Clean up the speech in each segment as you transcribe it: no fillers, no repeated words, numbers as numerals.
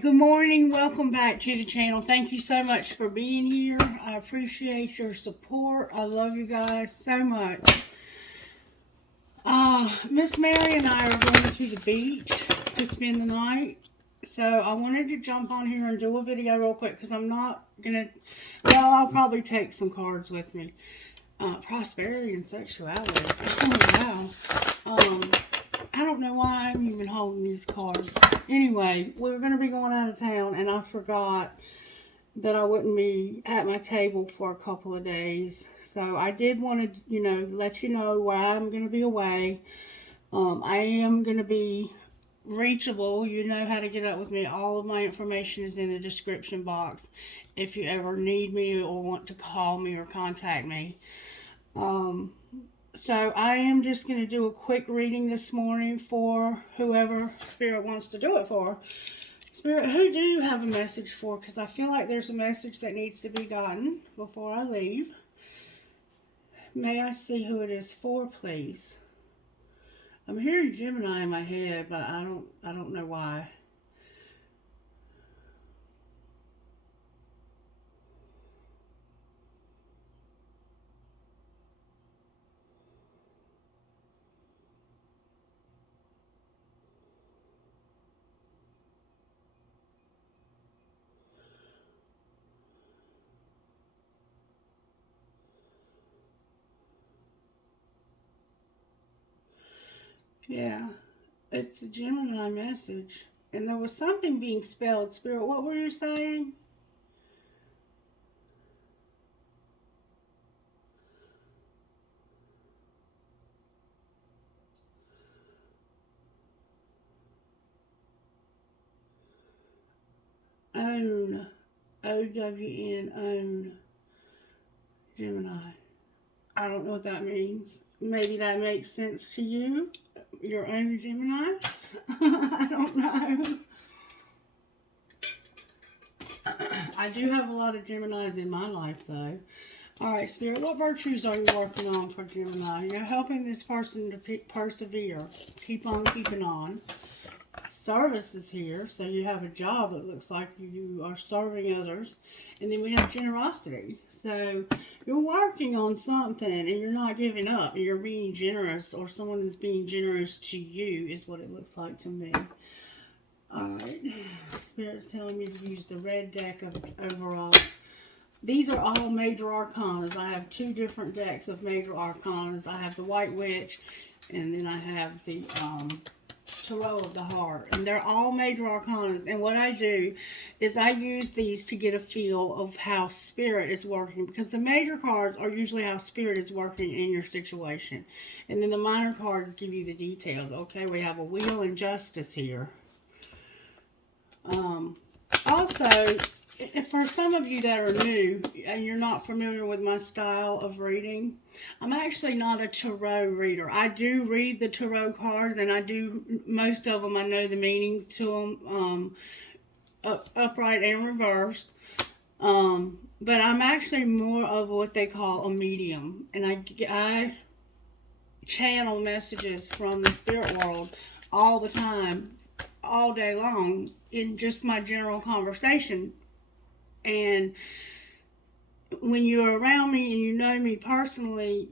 right, good morning. Welcome back to the channel. Thank you so much for being here. I appreciate your support. I love you guys so much. Miss Mary and I are going to the beach to spend the night. So I wanted to jump on here and do a video real quick because I'm not going to, well, I'll probably take some cards with me. Prosperity and sexuality. Oh, wow. I don't know why I'm even holding these cards. Anyway, we're going to be going out of town, and I forgot that I wouldn't be at my table for a couple of days. So I did want to, let you know why I'm going to be away. I am going to be reachable. You know how to get up with me. All of my information is in the description box if you ever need me or want to call me or contact me. So I am just going to do a quick reading this morning for whoever Spirit wants to do it for. Spirit, who do you have a message for? Because I feel like there's a message that needs to be gotten before I leave. May I see who it is for, please? I'm hearing Gemini in my head, but I don't know why. Yeah, it's a Gemini message. And there was something being spelled. Spirit, what were you saying? Own. O-W-N, own. Gemini. I don't know what that means. Maybe that makes sense to you. Your own Gemini. I don't know. I do have a lot of Geminis in my life, though. All right, Spirit, what virtues are you working on for Gemini? You're helping this person to persevere. Keep on keeping on. Service is here, so you have a job that looks like you are serving others. And then we have generosity. So you're working on something and you're not giving up. You're being generous, or someone is being generous to you is what it looks like to me. Alright, Spirit's telling me to use the red deck of overall. These are all major arcanas. I have two different decks of major arcanas. I have the White Witch, and then I have the Tarot of the Heart. And they're all major arcanas. And what I do is I use these to get a feel of how Spirit is working. Because the major cards are usually how Spirit is working in your situation. And then the minor cards give you the details. Okay, we have a Wheel and Justice here. Also, for some of you that are new and you're not familiar with my style of reading, I'm actually not a tarot reader. I do read the tarot cards, and I do, most of them I know the meanings to them, upright and reversed. But I'm actually more of what they call a medium, and I channel messages from the spirit world all the time, all day long, in just my general conversation. And when you're around me and you know me personally,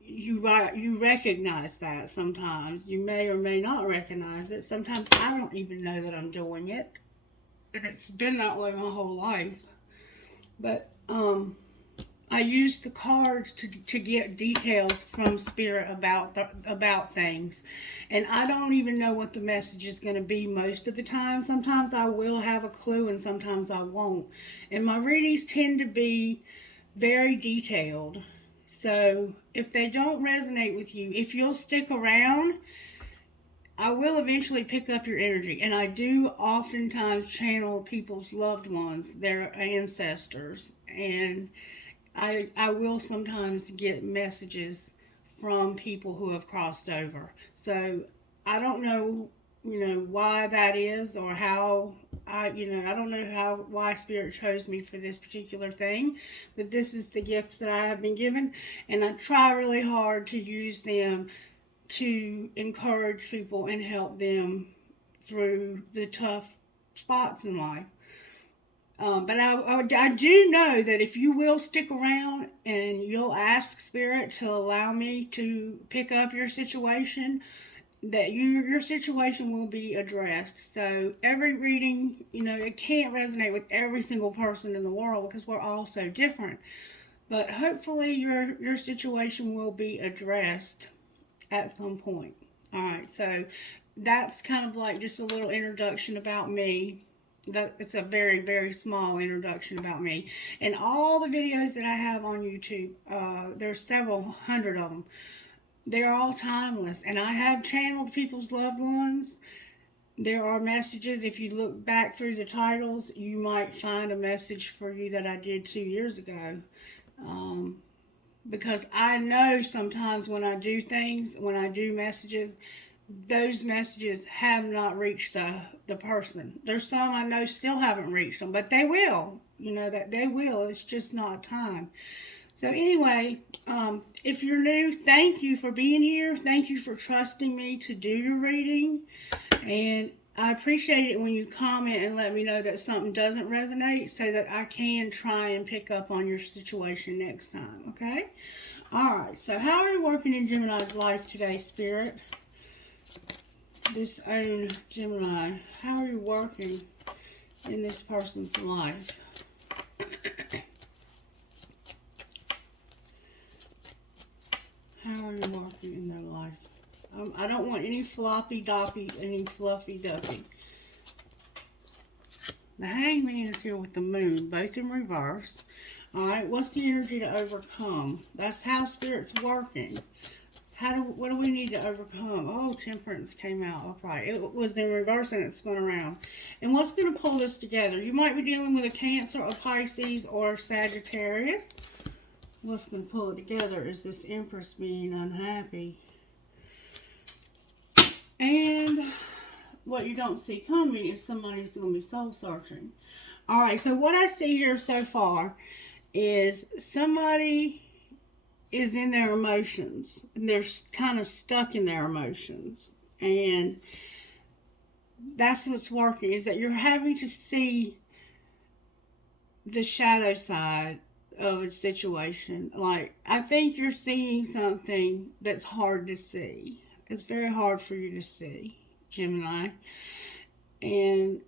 you recognize that sometimes. You may or may not recognize it. Sometimes I don't even know that I'm doing it. And it's been that way my whole life. But I use the cards to get details from Spirit about things. And I don't even know what the message is going to be most of the time. Sometimes I will have a clue and sometimes I won't. And my readings tend to be very detailed. So if they don't resonate with you, if you'll stick around, I will eventually pick up your energy. And I do oftentimes channel people's loved ones, their ancestors. And I will sometimes get messages from people who have crossed over. So I don't know, why that is, or how I don't know why Spirit chose me for this particular thing, but this is the gifts that I have been given, and I try really hard to use them to encourage people and help them through the tough spots in life. But I do know that if you will stick around and you'll ask Spirit to allow me to pick up your situation, that your situation will be addressed. So every reading, it can't resonate with every single person in the world because we're all so different. But hopefully your situation will be addressed at some point. All right, so that's kind of like just a little introduction about me. It's a very, very small introduction about me. And all the videos that I have on YouTube, there's several hundred of them. They're all timeless. And I have channeled people's loved ones. There are messages. If you look back through the titles, you might find a message for you that I did 2 years ago. Because I know sometimes when I do things, when I do messages, those messages have not reached the person. There's some I know still haven't reached them, but they will. That they will. It's just not time. So anyway, if you're new, thank you for being here. Thank you for trusting me to do your reading. And I appreciate it when you comment and let me know that something doesn't resonate so that I can try and pick up on your situation next time, okay? All right, so how are you working in Gemini's life today, Spirit? This own Gemini, how are you working in this person's life? How are you working in their life? I don't want any floppy doppy, any fluffy duffy. The Hangman is here with the moon, both in reverse. Alright, what's the energy to overcome? That's how Spirit's working. What do we need to overcome? Oh, Temperance came out. Alright, it was in reverse and it spun around. And what's going to pull this together? You might be dealing with a Cancer, a Pisces, or a Sagittarius. What's going to pull it together is this Empress being unhappy. And what you don't see coming is somebody's going to be soul searching. Alright, so what I see here so far is somebody is in their emotions. And they're kind of stuck in their emotions. And that's what's working, is that you're having to see the shadow side of a situation. Like, I think you're seeing something that's hard to see. It's very hard for you to see, Gemini. And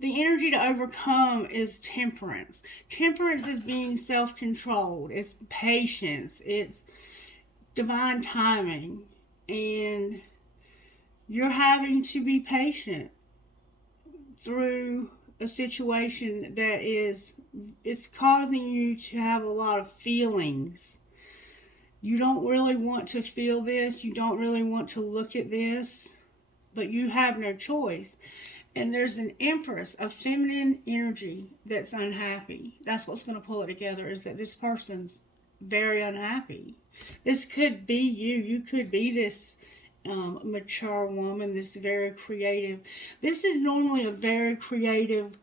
the energy to overcome is temperance. Temperance is being self-controlled. It's patience. It's divine timing. And you're having to be patient through a situation that it's causing you to have a lot of feelings. You don't really want to feel this. You don't really want to look at this. But you have no choice. And there's an Empress, a feminine energy that's unhappy. That's what's going to pull it together, is that this person's very unhappy. This could be you. You could be this mature woman, this very creative. This is normally a very creative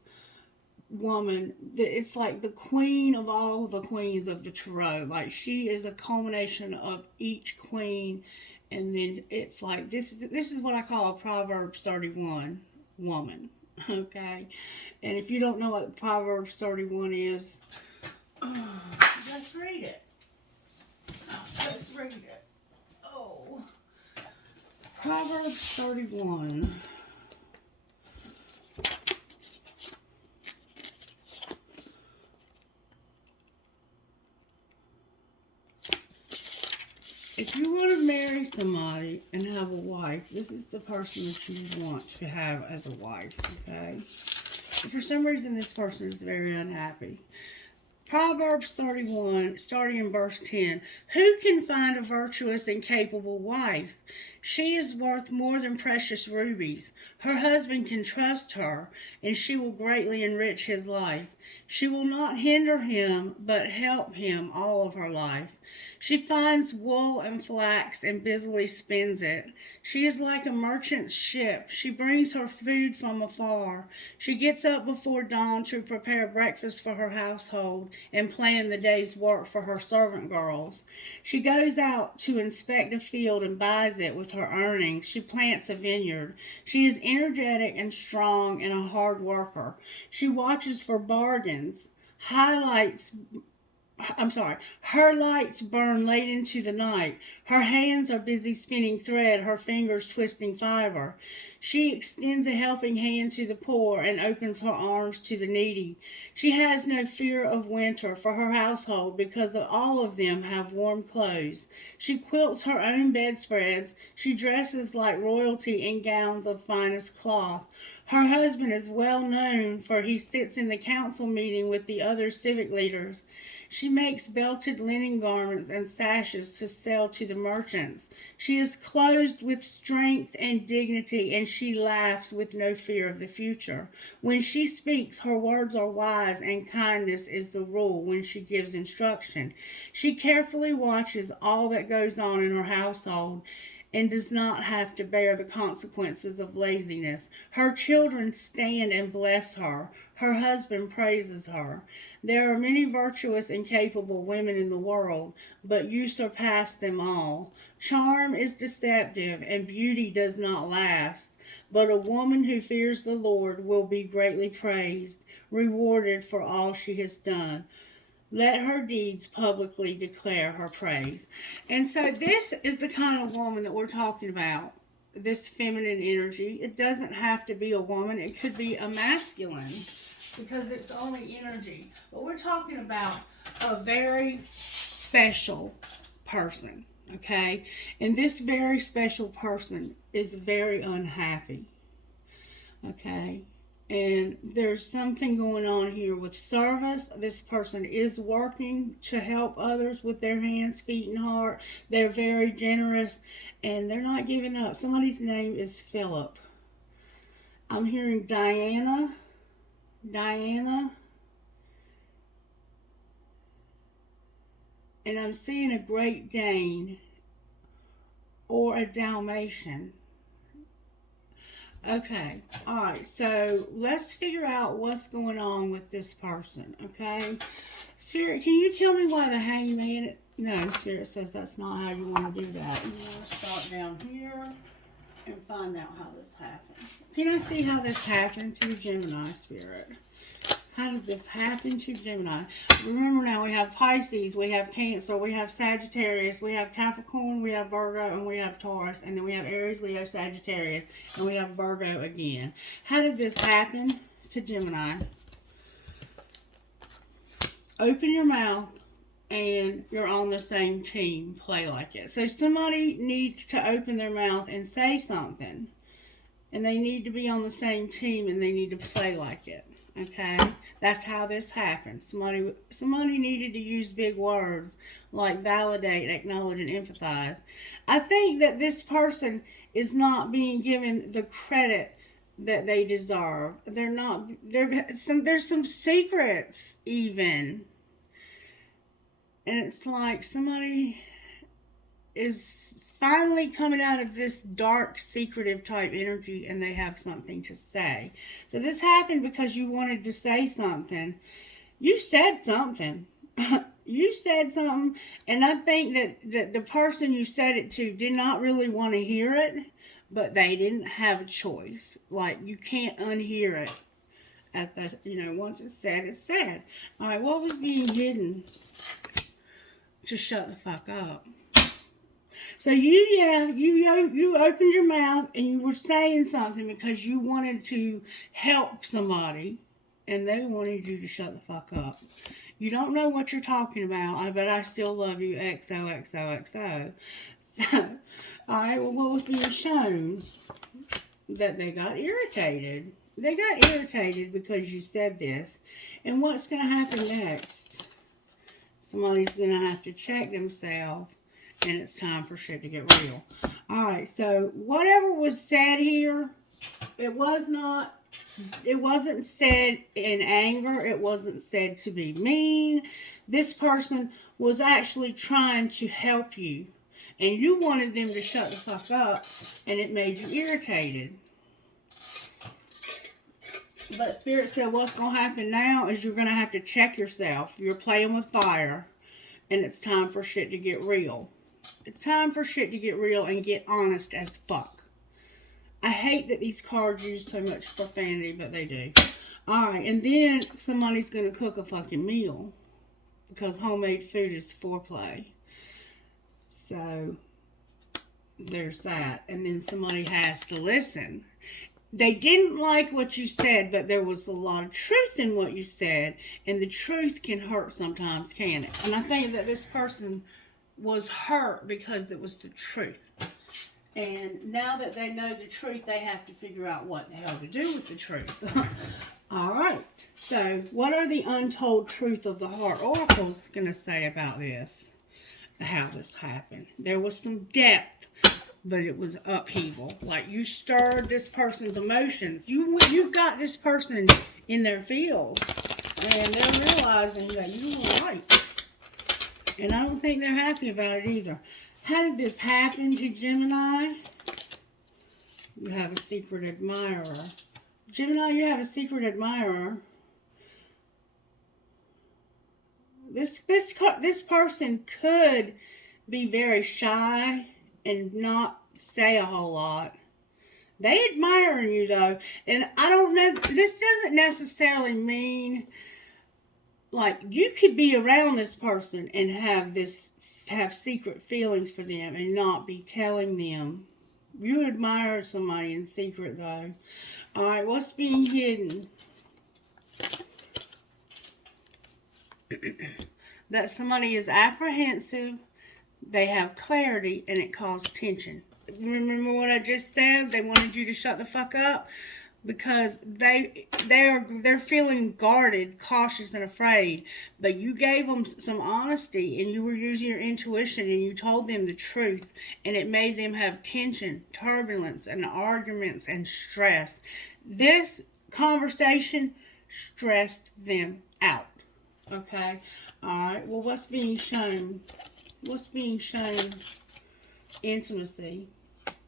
woman. It's like the queen of all the queens of the tarot. Like, she is a culmination of each queen. And then it's like, this is what I call a Proverbs 31 woman. Okay? And if you don't know what Proverbs 31 is, let's read it. Let's read it. Oh. Proverbs 31. If you want to marry somebody and have a wife, this is the person that you want to have as a wife, okay? But for some reason, this person is very unhappy. Proverbs 31, starting in verse 10. Who can find a virtuous and capable wife? She is worth more than precious rubies. Her husband can trust her, and she will greatly enrich his life. She will not hinder him, but help him all of her life. She finds wool and flax and busily spins it. She is like a merchant ship. She brings her food from afar. She gets up before dawn to prepare breakfast for her household and plan the day's work for her servant girls. She goes out to inspect a field and buys it with with her earnings. She plants a vineyard. She is energetic and strong and a hard worker. She watches for bargains, her lights burn late into the night. Her hands are busy spinning thread, her fingers twisting fiber. She extends a helping hand to the poor and opens her arms to the needy. She has no fear of winter for her household because all of them have warm clothes. She quilts her own bedspreads. She dresses like royalty in gowns of finest cloth. Her husband is well known, for he sits in the council meeting with the other civic leaders. She makes belted linen garments and sashes to sell to the merchants. She is clothed with strength and dignity, and she laughs with no fear of the future. When she speaks, her words are wise, and kindness is the rule when she gives instruction. She carefully watches all that goes on in her household and does not have to bear the consequences of laziness. Her children stand and bless her. Her husband praises her. There are many virtuous and capable women in the world, but you surpass them all. Charm is deceptive, and beauty does not last. But a woman who fears the Lord will be greatly praised, rewarded for all she has done. Let her deeds publicly declare her praise. And so this is the kind of woman that we're talking about, this feminine energy. It doesn't have to be a woman. It could be a masculine because it's only energy. But we're talking about a very special person, okay? And this very special person is very unhappy, okay? And there's something going on here with service. This person is working to help others with their hands, feet, and heart. They're very generous, and they're not giving up. Somebody's name is Philip. I'm hearing Diana, and I'm seeing a Great Dane or a Dalmatian. Okay, alright, so let's figure out what's going on with this person, okay? Spirit, can you tell me why the hangman... No, Spirit says that's not how you want to do that. You want to start down here and find out how this happened. Can I see how this happened to Gemini, Spirit? How did this happen to Gemini? Remember now, we have Pisces, we have Cancer, we have Sagittarius, we have Capricorn, we have Virgo, and we have Taurus, and then we have Aries, Leo, Sagittarius, and we have Virgo again. How did this happen to Gemini? Open your mouth, and you're on the same team. Play like it. So somebody needs to open their mouth and say something, and they need to be on the same team, and they need to play like it. Okay, that's how this happened. Somebody needed to use big words like validate, acknowledge, and empathize. I think that this person is not being given the credit that they deserve. There's some secrets even, and it's like somebody is finally coming out of this dark, secretive type energy, and they have something to say. So this happened because you wanted to say something. You said something. You said something, and I think that the person you said it to did not really want to hear it, but they didn't have a choice. Like, you can't unhear it. At the, once it's said, it's said. All right, what was being hidden? Just shut the fuck up. So you opened your mouth and you were saying something because you wanted to help somebody, and they wanted you to shut the fuck up. You don't know what you're talking about, but I still love you, XOXOXO. So, alright, well, what was being shown? That they got irritated. They got irritated because you said this. And what's going to happen next? Somebody's going to have to check themselves. And it's time for shit to get real. Alright, so whatever was said here, it wasn't said in anger. It wasn't said to be mean. This person was actually trying to help you. And you wanted them to shut the fuck up, and it made you irritated. But Spirit said what's going to happen now is you're going to have to check yourself. You're playing with fire, and it's time for shit to get real. It's time for shit to get real and get honest as fuck. I hate that these cards use so much profanity, but they do. Alright, and then somebody's going to cook a fucking meal. Because homemade food is foreplay. So, there's that. And then somebody has to listen. They didn't like what you said, but there was a lot of truth in what you said. And the truth can hurt sometimes, can it? And I think that this person was hurt because it was the truth. And now that they know the truth, they have to figure out what the hell to do with the truth. All right. So, what are the untold truth of the heart oracles going to say about this? How this happened. There was some depth, but it was upheaval. Like, you stirred this person's emotions. You got this person in their field, and they're realizing that you were right. And I don't think they're happy about it either. How did this happen to Gemini? You have a secret admirer. Gemini, you have a secret admirer. This person could be very shy and not say a whole lot. They admire you, though. And I don't know, this doesn't necessarily mean, like, you could be around this person and have secret feelings for them and not be telling them. You admire somebody in secret, though. Alright, what's being hidden? That somebody is apprehensive, they have clarity, and it caused tension. Remember what I just said? They wanted you to shut the fuck up because they're feeling guarded, cautious, and afraid. But you gave them some honesty, and you were using your intuition, and you told them the truth, and it made them have tension, turbulence, and arguments, and stress. This conversation stressed them out. Okay? Alright, well, what's being shown? What's being shown? Intimacy,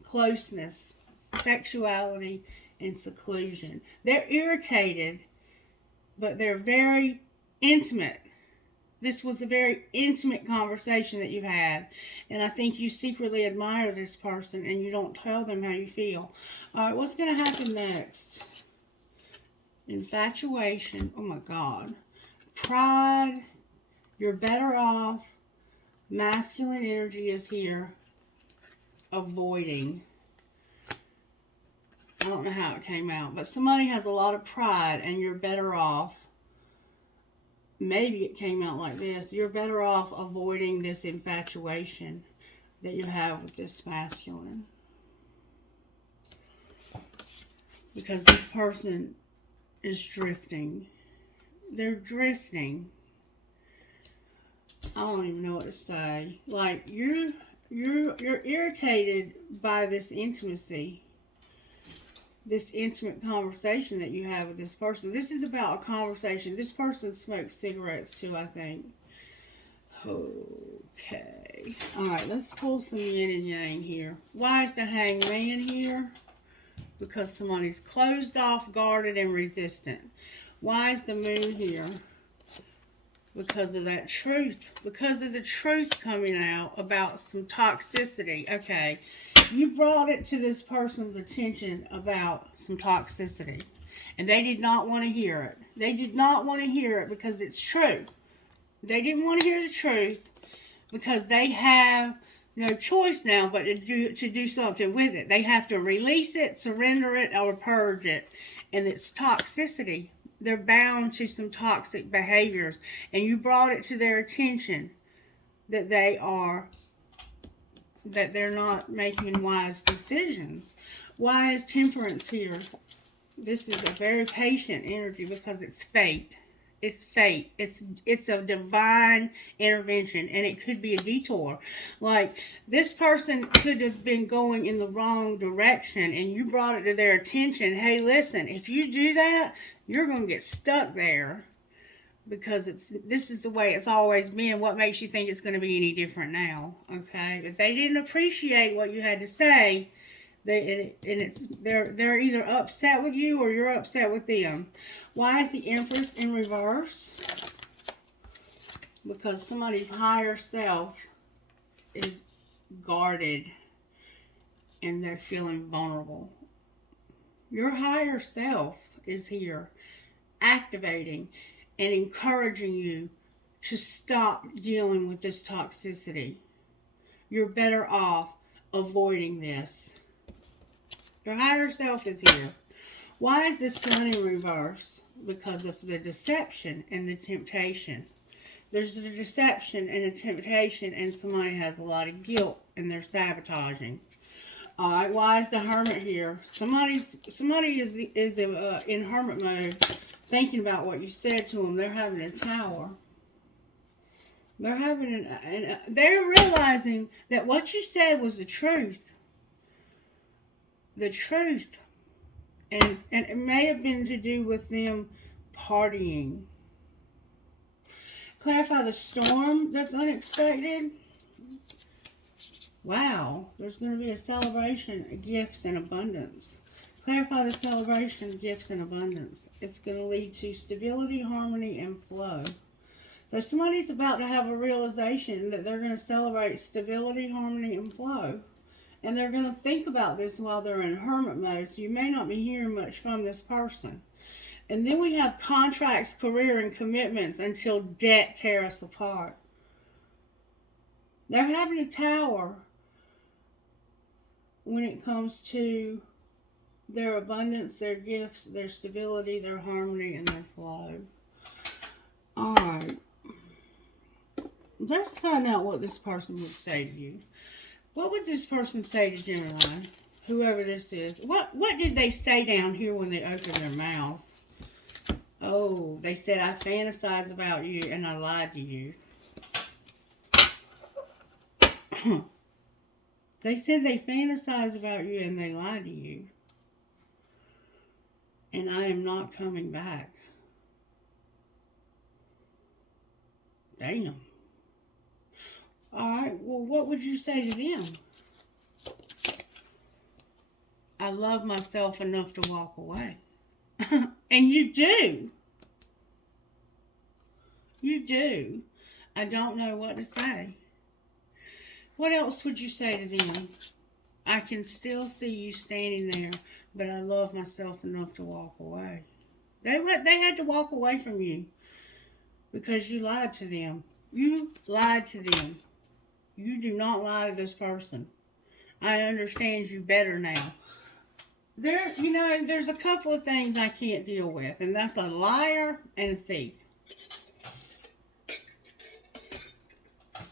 closeness, sexuality, and seclusion. They're irritated, but they're very intimate. This was a very intimate conversation that you had. And I think you secretly admire this person and you don't tell them how you feel. Alright, what's going to happen next? Infatuation. Oh my God. Pride. You're better off. Masculine energy is here. Avoiding. I don't know how it came out, but somebody has a lot of pride and you're better off. Maybe it came out like this. You're better off avoiding this infatuation that you have with this masculine. Because this person is drifting. They're drifting. I don't even know what to say. Like, you're irritated by this intimacy. This intimate conversation that you have with this person. This is about a conversation. This person smokes cigarettes too, I think. Okay. Alright, let's pull some yin and yang here. Why is the hangman here? Because somebody's closed off, guarded, and resistant. Why is the moon here? Because of that truth. Because of the truth coming out about some toxicity. Okay. You brought it to this person's attention about some toxicity. And they did not want to hear it. They did not want to hear it because it's true. They didn't want to hear the truth because they have no choice now but to do something with it. They have to release it, surrender it, or purge it. And it's toxicity. They're bound to some toxic behaviors. And you brought it to their attention that they're not making wise decisions. Why is temperance here? This is a very patient energy because it's fate. It's fate. It's a divine intervention, and it could be a detour. Like, this person could have been going in the wrong direction, and you brought it to their attention. Hey, listen, if you do that, you're going to get stuck there because this is the way it's always been. What makes you think it's going to be any different now? Okay, if they didn't appreciate what you had to say, they're either upset with you or you're upset with them. Why is the Empress in reverse? Because somebody's higher self is guarded and they're feeling vulnerable. Your higher self is here activating and encouraging you to stop dealing with this toxicity. You're better off avoiding this. Your higher self is here. Why is the sun in reverse? Because of the deception and the temptation. There's the deception and the temptation, and somebody has a lot of guilt and they're sabotaging. Alright, why is the hermit here? Somebody is in hermit mode, thinking about what you said to them. They're having a tower. They're realizing that what you said was the truth. The truth. And it may have been to do with them partying. Clarify the storm that's unexpected. Wow, there's going to be a celebration of gifts and abundance. Clarify the celebration of gifts and abundance. It's going to lead to stability, harmony, and flow. So somebody's about to have a realization that they're going to celebrate stability, harmony, and flow. And they're going to think about this while they're in hermit mode, so you may not be hearing much from this person. And then we have contracts, career, and commitments until debt tear us apart. They're having a tower when it comes to their abundance, their gifts, their stability, their harmony, and their flow. Alright. Let's find out what this person would say to you. What would this person say to Gemini? Whoever this is. What did they say down here when they opened their mouth? Oh, they said, I fantasize about you and I lied to you. They said they fantasize about you and they lied to you. And I am not coming back. Damn. Alright, well, what would you say to them? I love myself enough to walk away. And you do. You do. I don't know what to say. What else would you say to them? I can still see you standing there, but I love myself enough to walk away. They had to walk away from you because you lied to them. You lied to them. You do not lie to this person. I understand you better now. There's a couple of things I can't deal with, and that's a liar and a thief.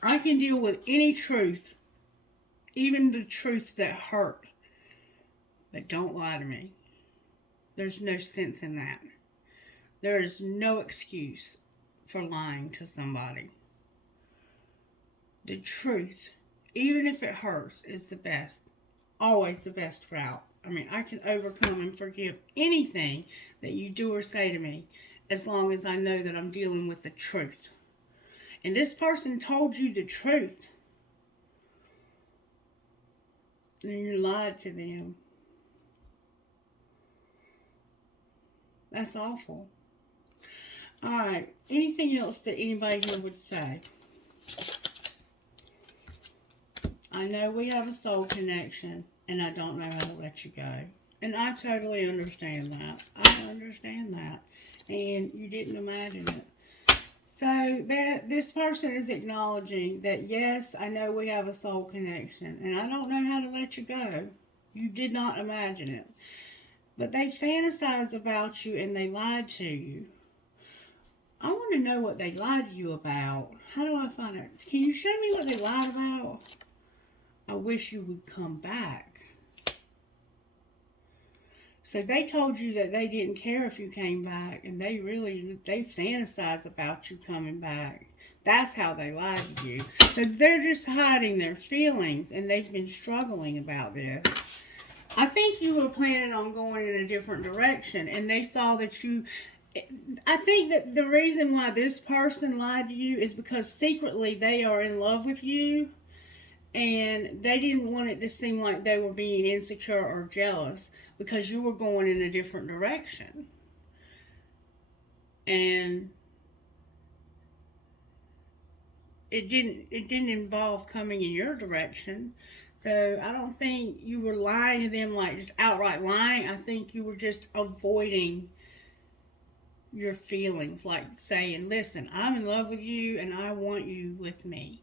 I can deal with any truth, even the truth that hurt, but don't lie to me. There's no sense in that. There is no excuse for lying to somebody. The truth, even if it hurts, is the best. Always the best route. I mean, I can overcome and forgive anything that you do or say to me as long as I know that I'm dealing with the truth. And this person told you the truth. And you lied to them. That's awful. Alright, anything else that anybody here would say? I know we have a soul connection, and I don't know how to let you go. And I totally understand that. I understand that. And you didn't imagine it. So this person is acknowledging that, yes, I know we have a soul connection, and I don't know how to let you go. You did not imagine it. But they fantasized about you, and they lied to you. I want to know what they lied to you about. How do I find out? Can you show me what they lied about? I wish you would come back. So they told you that they didn't care if you came back, and they fantasized about you coming back. That's how they lied to you. So they're just hiding their feelings, and they've been struggling about this. I think you were planning on going in a different direction, and they saw that you... I think that the reason why this person lied to you is because secretly they are in love with you, and they didn't want it to seem like they were being insecure or jealous because you were going in a different direction. And it didn't involve coming in your direction. So I don't think you were lying to them, like just outright lying. I think you were just avoiding your feelings, like saying, listen, I'm in love with you and I want you with me.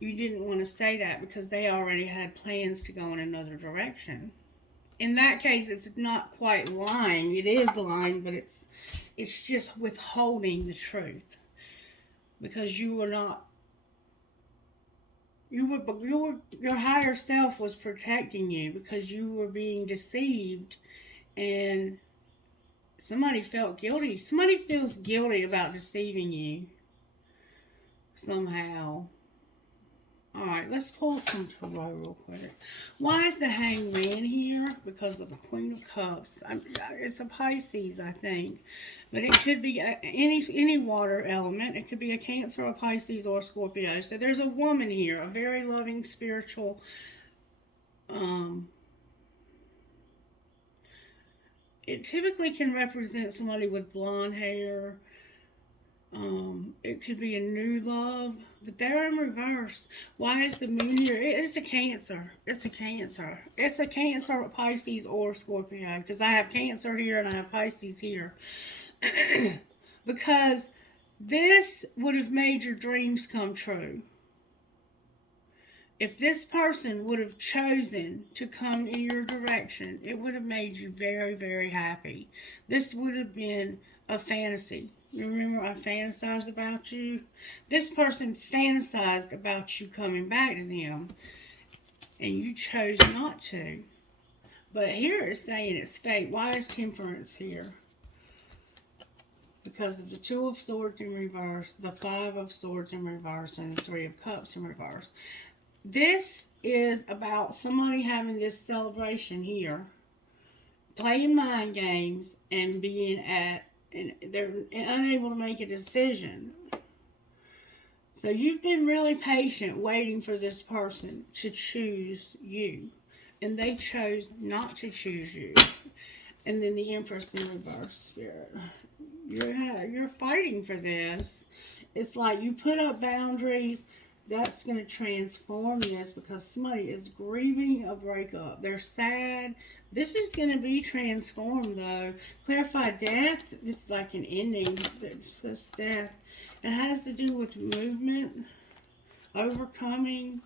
You didn't want to say that because they already had plans to go in another direction. In that case, it's not quite lying. It is lying, but it's just withholding the truth because you were not. Your higher self was protecting you because you were being deceived, and somebody felt guilty. Somebody feels guilty about deceiving you somehow. Alright, let's pull some tarot real quick. Why is the Hangman here? Because of the Queen of Cups. It's a Pisces, I think. But it could be any water element. It could be a Cancer, a Pisces, or a Scorpio. So there's a woman here, a very loving, spiritual, it typically can represent somebody with blonde hair. It could be a new love, but they're in reverse. Why is the moon here? It's a Cancer. It's a Cancer. It's a Cancer, a Pisces, or Scorpio. Because I have Cancer here and I have Pisces here. Because this would have made your dreams come true. If this person would have chosen to come in your direction, it would have made you very, very happy. This would have been a fantasy. You remember I fantasized about you? This person fantasized about you coming back to them, and you chose not to. But here it's saying it's fate. Why is Temperance here? Because of the Two of Swords in reverse, the Five of Swords in reverse, and the Three of Cups in reverse. This is about somebody having this celebration here, playing mind games, and being and they're unable to make a decision. So you've been really patient waiting for this person to choose you, and they chose not to choose you. And then the Empress in reverse. You're fighting for this. It's like you put up boundaries. That's going to transform this because somebody is grieving a breakup. They're sad. This is going to be transformed, though. Clarify death. It's like an ending. It's this death. It has to do with movement, overcoming,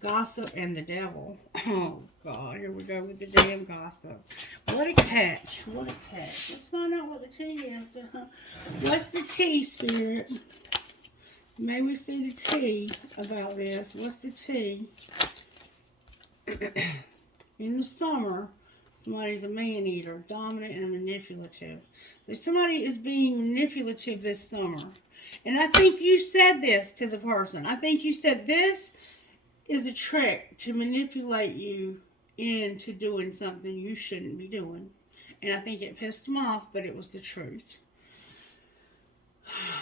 gossip, and the devil. Oh, God. Here we go with the damn gossip. What a catch. What a catch. Let's find out what the tea is. What's the tea, Spirit? May we see the tea about this. What's the tea? In the summer, somebody's a man-eater, dominant and manipulative. So somebody is being manipulative this summer. And I think you said this to the person. I think you said this is a trick to manipulate you into doing something you shouldn't be doing. And I think it pissed them off, but it was the truth.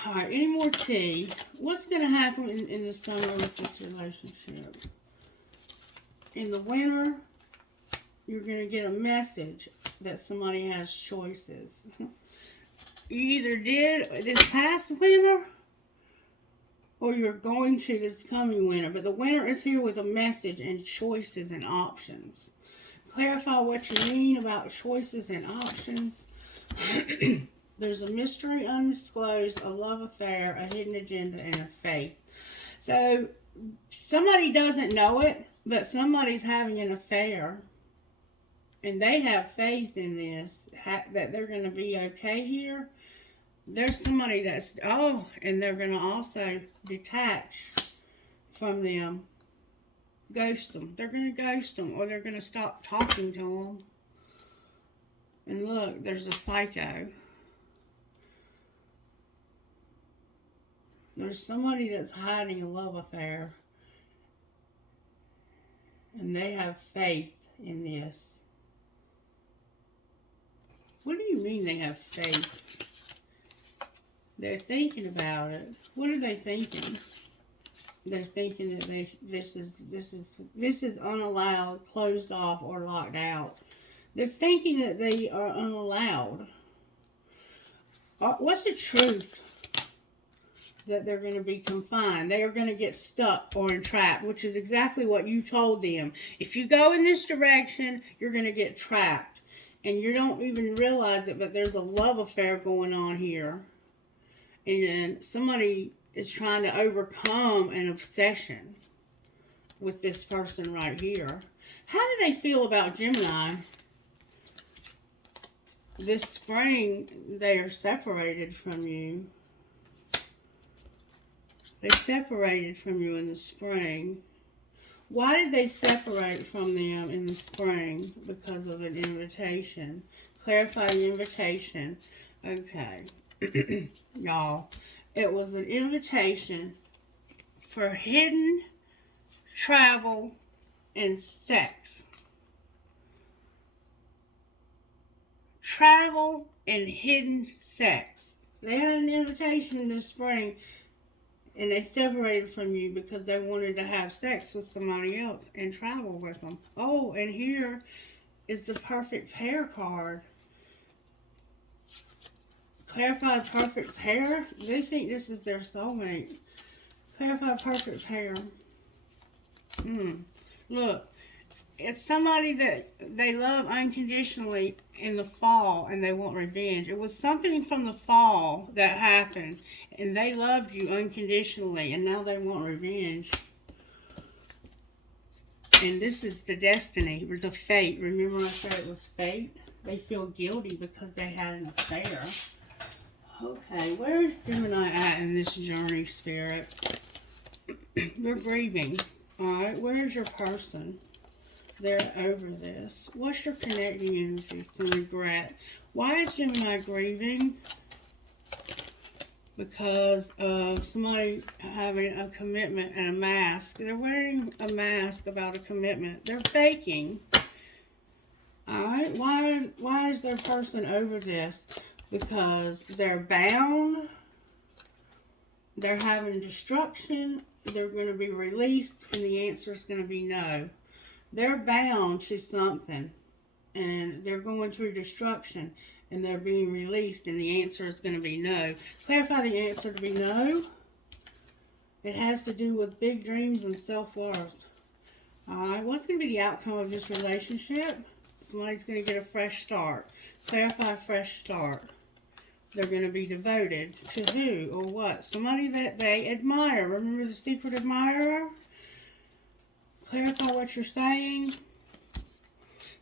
Alright, any more tea? What's going to happen in the summer with this relationship? In the winter, you're going to get a message that somebody has choices. You either did this past winter, or you're going to this coming winter. But the winter is here with a message and choices and options. Clarify what you mean about choices and options. There's a mystery undisclosed, a love affair, a hidden agenda, and a faith. So, somebody doesn't know it, but somebody's having an affair. And they have faith in this, that they're going to be okay here. There's somebody that's, and they're going to also detach from them. Ghost them. They're going to ghost them, or they're going to stop talking to them. And look, there's a psycho. There's somebody that's hiding a love affair. And they have faith in this. What do you mean they have faith? They're thinking about it. What are they thinking? They're thinking that this is unallowed, closed off, or locked out. They're thinking that they are unallowed. What's the truth? that they're going to be confined. They are going to get stuck or entrapped, which is exactly what you told them. If you go in this direction, you're going to get trapped. And you don't even realize it, but there's a love affair going on here. And somebody is trying to overcome an obsession with this person right here. How do they feel about Gemini? This spring, they are separated from you. They separated from you in the spring. Why did they separate from them in the spring? Because of an invitation. Clarify the invitation. Okay. Y'all, it was an invitation for hidden travel and sex. Travel and hidden sex. They had an invitation in the spring, and they separated from you because they wanted to have sex with somebody else and travel with them. Oh, and here is the perfect pair card. Clarify perfect pair. They think this is their soulmate. Clarify perfect pair. Look, it's somebody that they love unconditionally in the fall and they want revenge. It was something from the fall that happened and they loved you unconditionally and now they want revenge. And this is the destiny or the fate. Remember I said it was fate? They feel guilty because they had an affair. Okay, where is Gemini at in this journey, Spirit? You're grieving. Alright, where's your person? They're over this. What's your connecting energy? Some regret. Why is Gemini grieving? Because of somebody having a commitment and a mask. They're wearing a mask about a commitment. They're faking. Alright, why is their person over this? Because they're bound. They're having destruction. They're going to be released, and the answer is going to be no. They're bound to something, and they're going through destruction, and they're being released, and the answer is going to be no. Clarify the answer to be no. It has to do with big dreams and self-worth. Alright, what's going to be the outcome of this relationship? Somebody's going to get a fresh start. Clarify fresh start. They're going to be devoted to who or what? Somebody that they admire. Remember the secret admirer? Clarify what you're saying.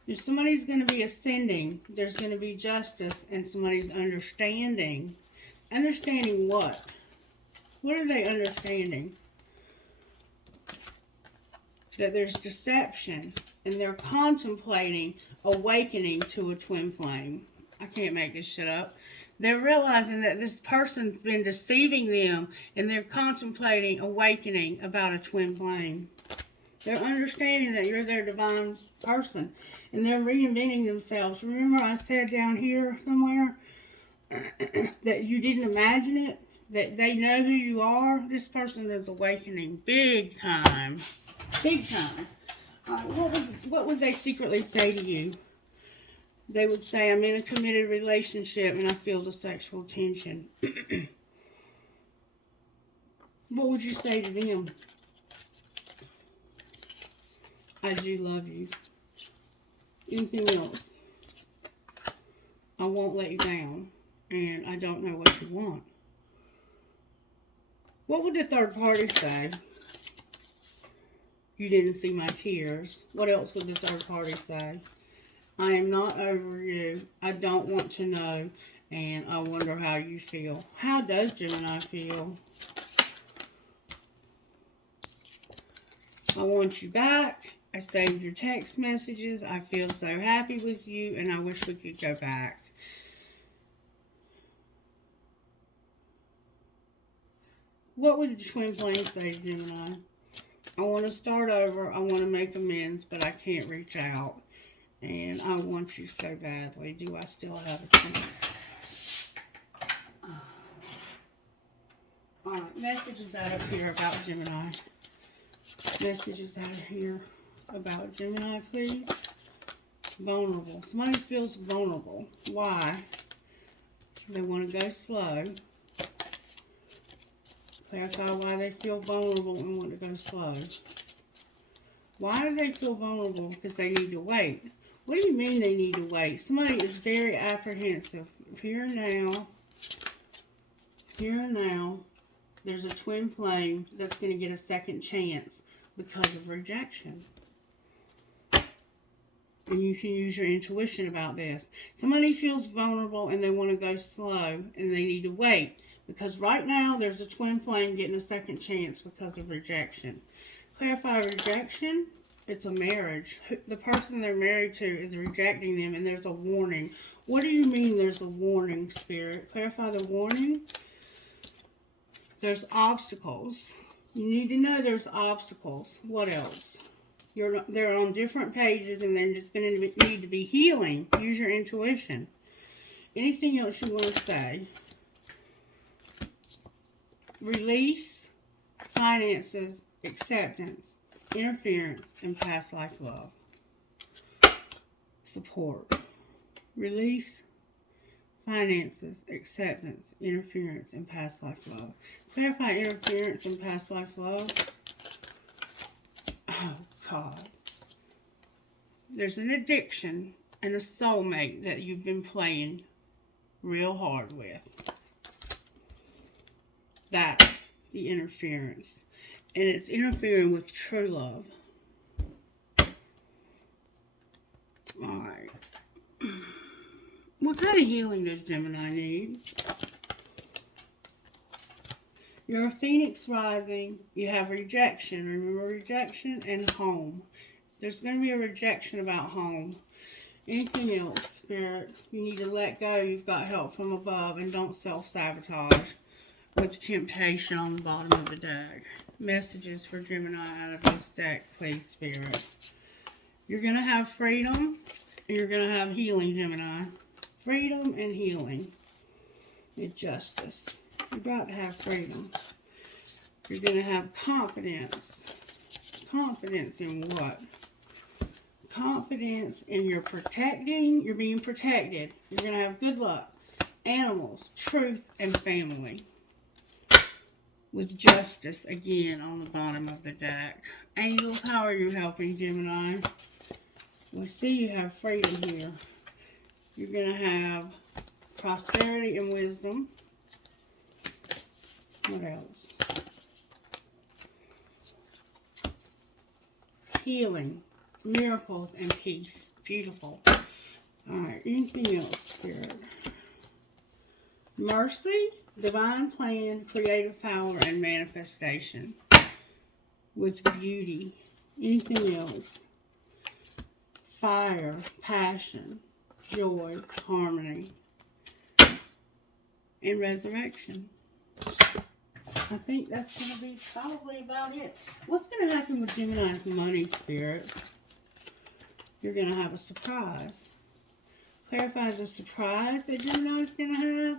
If somebody's going to be ascending, there's going to be justice and somebody's understanding. Understanding what? What are they understanding? That there's deception and they're contemplating awakening to a twin flame. I can't make this shit up. They're realizing that this person's been deceiving them and they're contemplating awakening about a twin flame. They're understanding that you're their divine person and they're reinventing themselves. Remember I said down here somewhere that you didn't imagine it? That they know who you are? This person is awakening big time. Big time. What would they secretly say to you? They would say, I'm in a committed relationship and I feel the sexual tension. What would you say to them? I do love you. Anything else? I won't let you down. And I don't know what you want. What would the third party say? You didn't see my tears. What else would the third party say? I am not over you. I don't want to know. And I wonder how you feel. How does Gemini feel? I want you back. I saved your text messages. I feel so happy with you. And I wish we could go back. What would the twin flame say, Gemini? I want to start over. I want to make amends, but I can't reach out. And I want you so badly. Do I still have a chance? Alright, messages out of here about Gemini. Messages out of here about Gemini, please. Vulnerable. Somebody feels vulnerable. Why? They want to go slow. Clarify why they feel vulnerable and want to go slow. Why do they feel vulnerable? Because they need to wait. What do you mean they need to wait? Somebody is very apprehensive. Here and now, there's a twin flame that's going to get a second chance because of rejection. And you can use your intuition about this. Somebody feels vulnerable and they want to go slow and they need to wait. Because right now, there's a twin flame getting a second chance because of rejection. Clarify rejection. It's a marriage. The person they're married to is rejecting them and there's a warning. What do you mean there's a warning, Spirit? Clarify the warning. There's obstacles. You need to know there's obstacles. What else? They're on different pages and they're just going to need to be healing. Use your intuition. Anything else you want to say? Release, finances, acceptance, interference, and past life love. Support. Release, finances, acceptance, interference, and past life love. Clarify interference and past life love. Oh, God. There's an addiction and a soulmate that you've been playing real hard with. That's the interference. And it's interfering with true love. Alright. What kind of healing does Gemini need? You're a phoenix rising. You have rejection. Remember rejection and home. There's going to be a rejection about home. Anything else, Spirit? You need to let go. You've got help from above. And don't self-sabotage with temptation on the bottom of the deck. Messages for Gemini out of this deck, please, Spirit. You're going to have freedom. And you're going to have healing, Gemini. Freedom and healing. And justice. You're about to have freedom. You're going to have confidence. Confidence in what? Confidence in your protecting. You're being protected. You're going to have good luck. Animals, truth, and family. With justice again on the bottom of the deck. Angels, how are you helping Gemini? We see you have freedom here. You're going to have prosperity and wisdom. What else? Healing, miracles, and peace. Beautiful. Alright, anything else, Spirit? Mercy, divine plan, creative power, and manifestation. With beauty. Anything else? Fire, passion, joy, harmony, and resurrection. I think that's going to be probably about it. What's going to happen with Gemini's money, Spirit? You're going to have a surprise. Clarify the surprise that Gemini's going to have.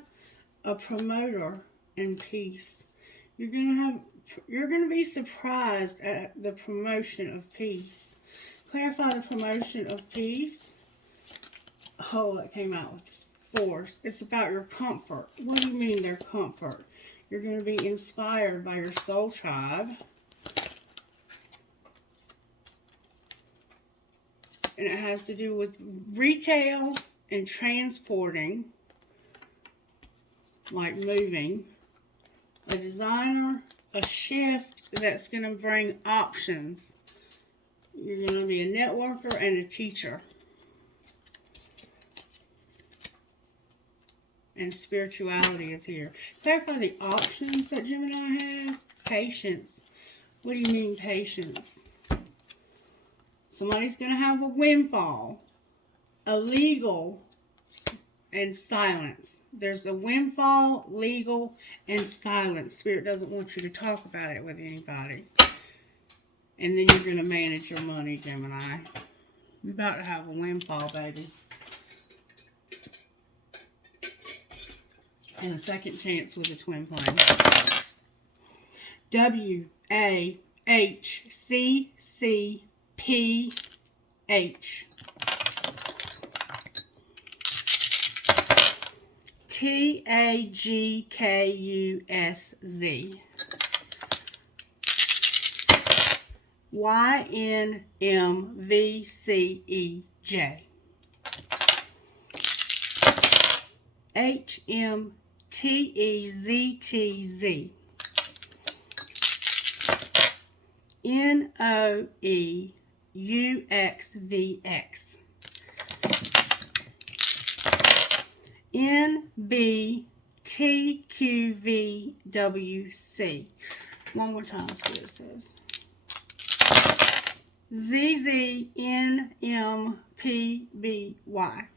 A promoter and peace. You're going to be surprised at the promotion of peace. Clarify the promotion of peace. Oh, that came out with force. It's about your comfort. What do you mean their comfort? You're going to be inspired by your soul tribe. And it has to do with retail and transporting. Like moving. A designer. A shift that's going to bring options. You're going to be a networker and a teacher. And spirituality is here. Clarify the options that Gemini has. Patience. What do you mean patience? Somebody's going to have a windfall. A legal and silence. There's a windfall, legal, and silence. Spirit doesn't want you to talk about it with anybody. And then you're going to manage your money, Gemini. You're about to have a windfall, baby. And a second chance with a twin flame. WAHCCPH. TAGKUSZ. YNMVCEJ. HMTEZTZ. NOEUXVX. NBTQVWC. One more time, see what it says. ZZNMPBY.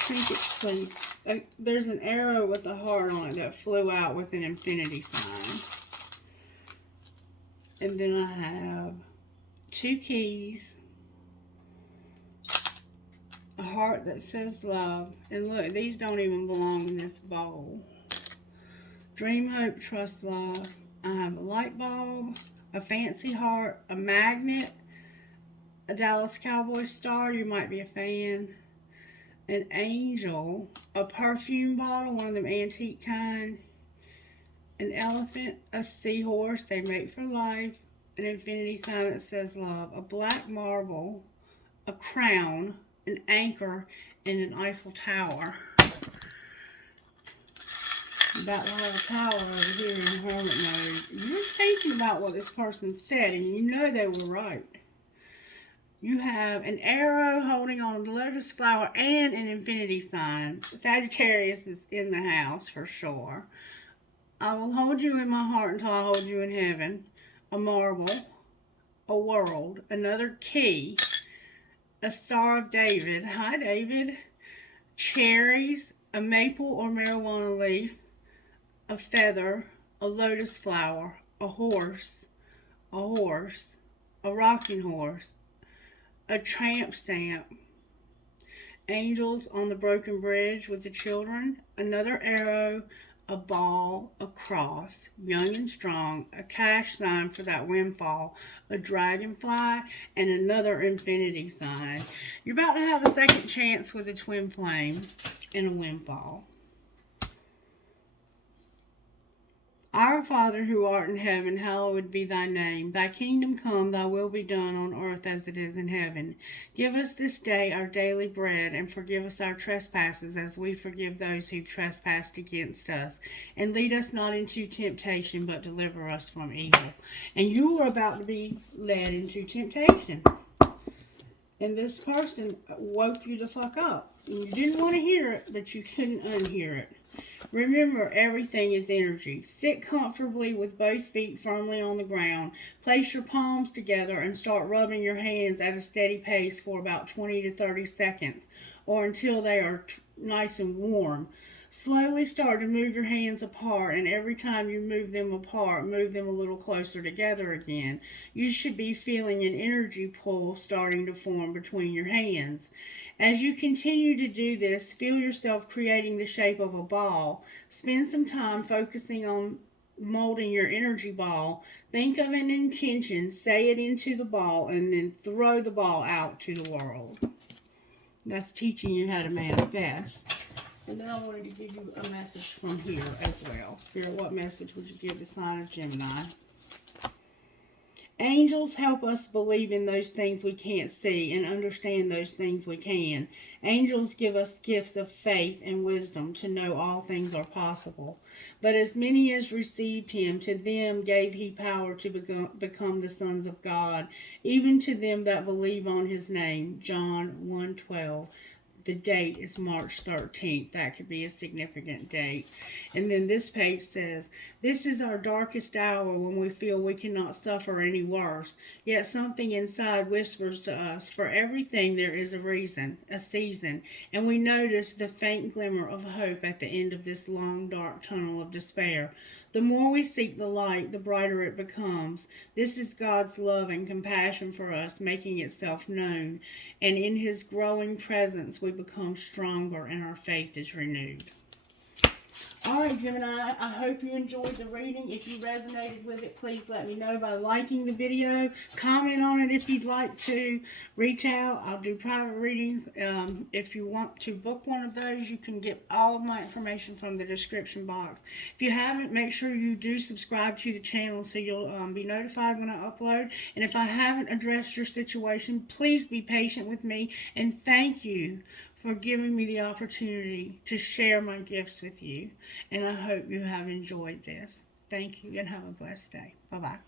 I think it's there's an arrow with a heart on it that flew out with an infinity sign. And then I have 2 keys, a heart that says love, and look, these don't even belong in this bowl. Dream, hope, trust, love. I have a light bulb, a fancy heart, a magnet, a Dallas Cowboy star, you might be a fan, an angel, a perfume bottle, one of them antique kind, an elephant, a seahorse, they mate for life, an infinity sign that says love, a black marble, a crown, an anchor, and an Eiffel Tower. About to have a tower over here in hermit mode. You're thinking about what this person said, and you know they were right. You have an arrow holding on a lotus flower and an infinity sign. Sagittarius is in the house for sure. I will hold you in my heart until I hold you in heaven. A marble, a world, another key, a Star of David. Hi, David. Cherries, a maple or marijuana leaf, a feather, a lotus flower, a horse, a rocking horse, a tramp stamp, angels on the broken bridge with the children, another arrow, a ball, a cross, young and strong, a cash sign for that windfall, a dragonfly, and another infinity sign. You're about to have a second chance with a twin flame and a windfall. Our Father who art in heaven, hallowed be thy name. Thy kingdom come, thy will be done on earth as it is in heaven. Give us this day our daily bread, and forgive us our trespasses as we forgive those who've trespassed against us. And lead us not into temptation, but deliver us from evil. And you are about to be led into temptation. And this person woke you the fuck up. And you didn't want to hear it, but you couldn't unhear it. Remember, everything is energy. Sit comfortably with both feet firmly on the ground. Place your palms together and start rubbing your hands at a steady pace for about 20 to 30 seconds, or until they are nice and warm. Slowly start to move your hands apart, and every time you move them apart, move them a little closer together again. You should be feeling an energy pull starting to form between your hands. As you continue to do this, feel yourself creating the shape of a ball. Spend some time focusing on molding your energy ball. Think of an intention, say it into the ball, and then throw the ball out to the world. That's teaching you how to manifest. And then I wanted to give you a message from here as well. Spirit, what message would you give the sign of Gemini? Angels help us believe in those things we can't see and understand those things we can. Angels give us gifts of faith and wisdom to know all things are possible. But as many as received him, to them gave he power to become the sons of God, even to them that believe on his name. John 1:12. The date is March 13th. That could be a significant date. And then this page says, this is our darkest hour when we feel we cannot suffer any worse. Yet something inside whispers to us, for everything there is a reason, a season. And we notice the faint glimmer of hope at the end of this long, dark tunnel of despair. The more we seek the light, the brighter it becomes. This is God's love and compassion for us making itself known. And in his growing presence, we become stronger and our faith is renewed. All right, Gemini, I hope you enjoyed the reading. If you resonated with it, please let me know by liking the video. Comment on it if you'd like to. Reach out. I'll do private readings. If you want to book one of those, you can get all of my information from the description box. If you haven't, make sure you do subscribe to the channel so you'll be notified when I upload. And if I haven't addressed your situation, please be patient with me. And thank you for giving me the opportunity to share my gifts with you. And I hope you have enjoyed this. Thank you and have a blessed day. Bye-bye.